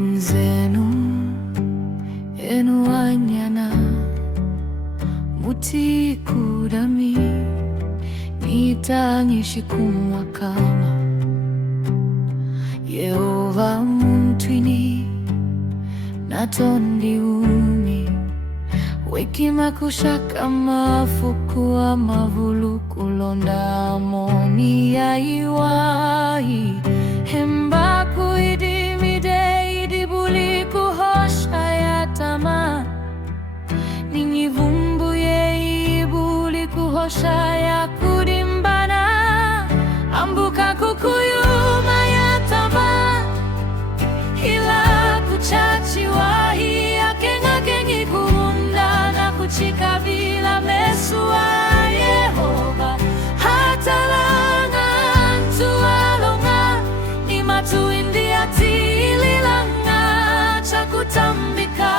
inzenu enuanyana mutikudami nitanyishi kumwakama Yehova muntwini natondi umi wekima kushaka mafuku amavulu kulonda amoni ya iwahi hemba kuidimide idibuli kuhosha ya tama ninyivumbuye ibuli kuhosha ya kudimbana ambuka kukuyuma ya tama ila kuchachi wahi akenga kengi kurunda na kuchika bila mesua Yehova hatalanga ntualonga ni matuindi atililanga chakutambika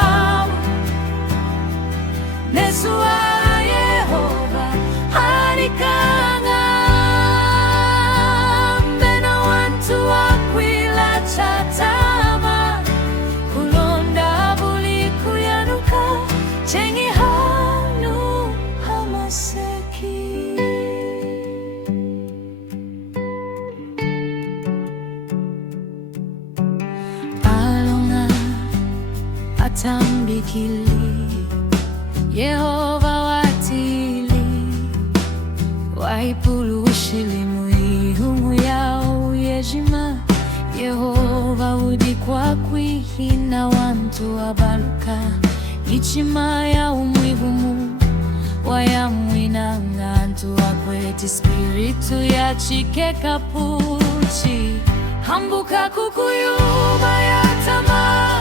mesua Yehova harikanga mbena wantu wakwila chatama kulonda buli kuyanuka chengi hanu hamaseki alonga atambikili Yehova watili waipulu wishilimu ihumu yao yejima Yehova udi kwa kwihina wantu abaluka ichima ya umwivumu wayamwina ngantu akweti spiritu ya chike kapuchi hambuka kukuyuma ya tama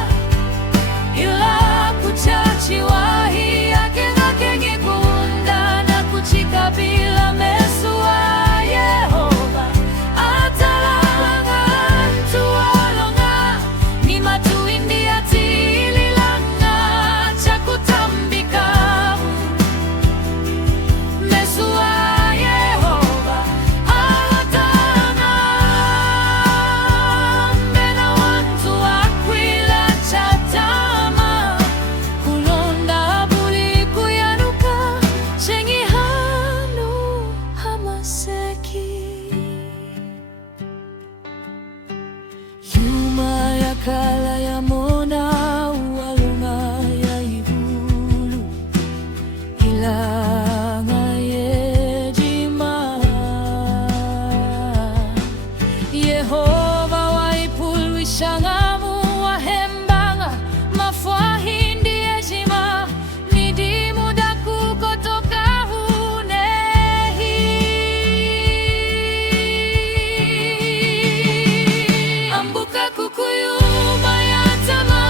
ila kuchachi wahi akenga kengi kunda na kuchika bila mesua Yehova atalanga ntualonga ni matuindi atililanga chakutambika mesua Yehova atalanga mbena wantu akwila chatama kulonda buli kuyanuka chengi hanu hamaseki yuma ya kala ya mona ualunga ya ibulu ilanga yejima Yehova waipulwishangamu wahembanga mafwahindi yejima nidimuda kukotoka hunehi ambuka kukuyuma ya tama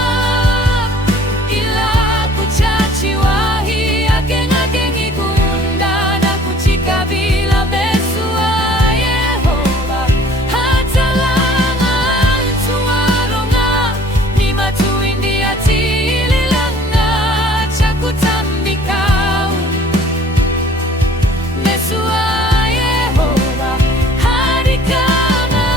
ila kuchachi wahi akenga kengi kunda na kuchika bila mesua Yehova hatalanga ntualonga ni matuindi atililanga chakutambika mesua Yehova harikanga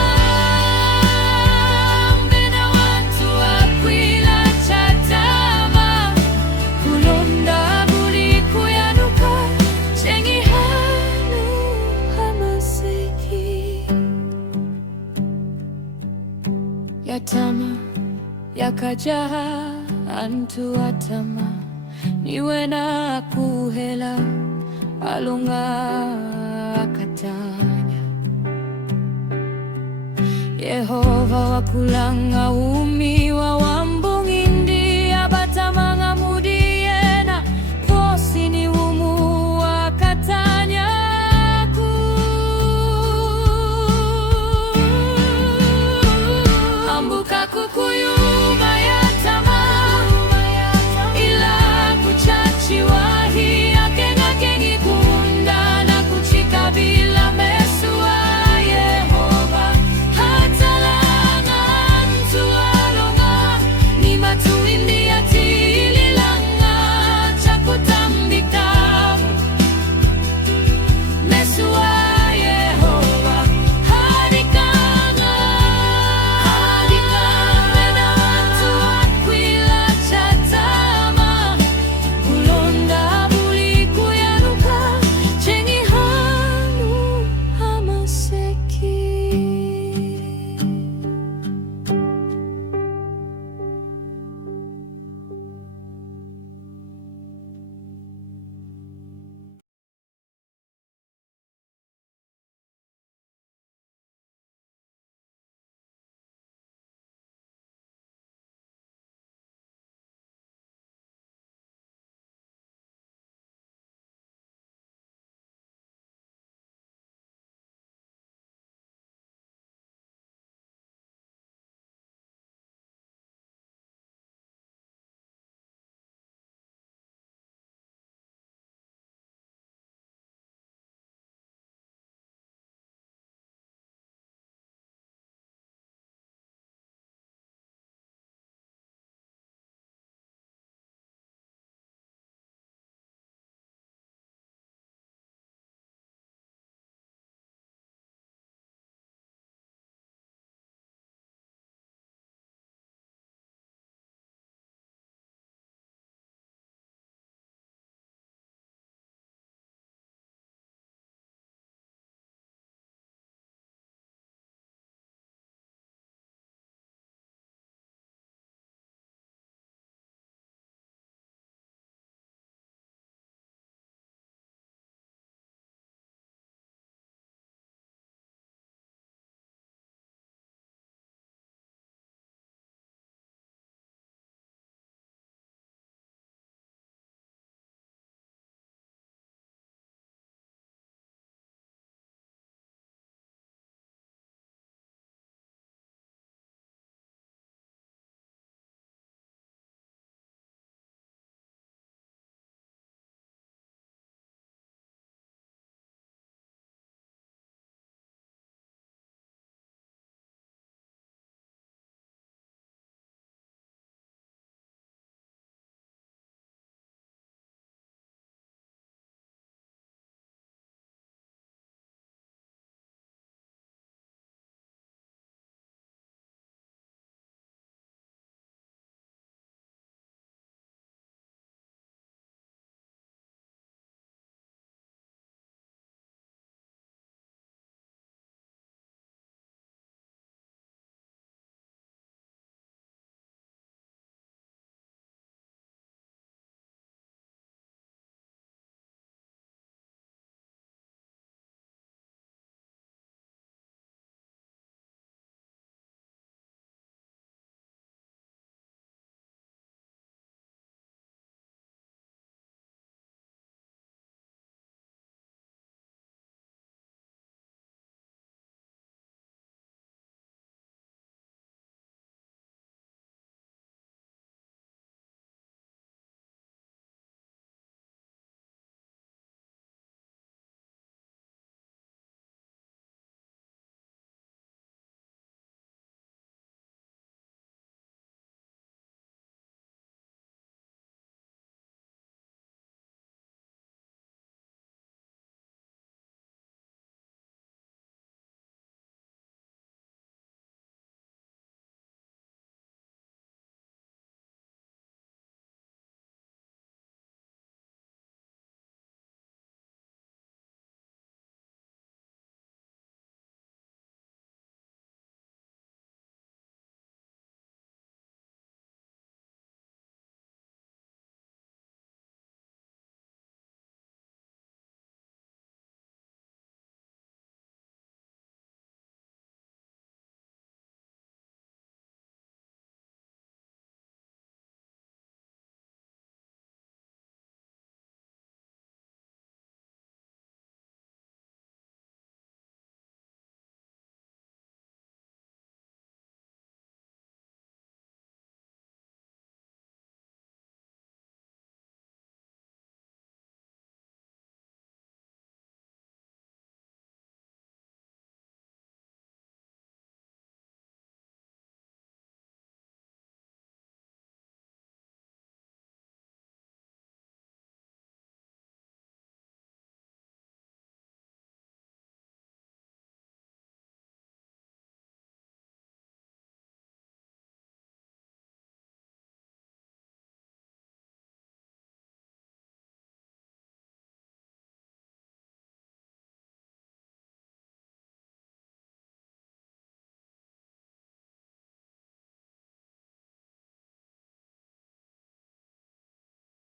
mbena wantu akwila chatama kulonda buli kuyanuka chengi hanu hamaseki yatama yakajaha antu atama niwe na kuhela alunga akatanya Yehova wakulanga umi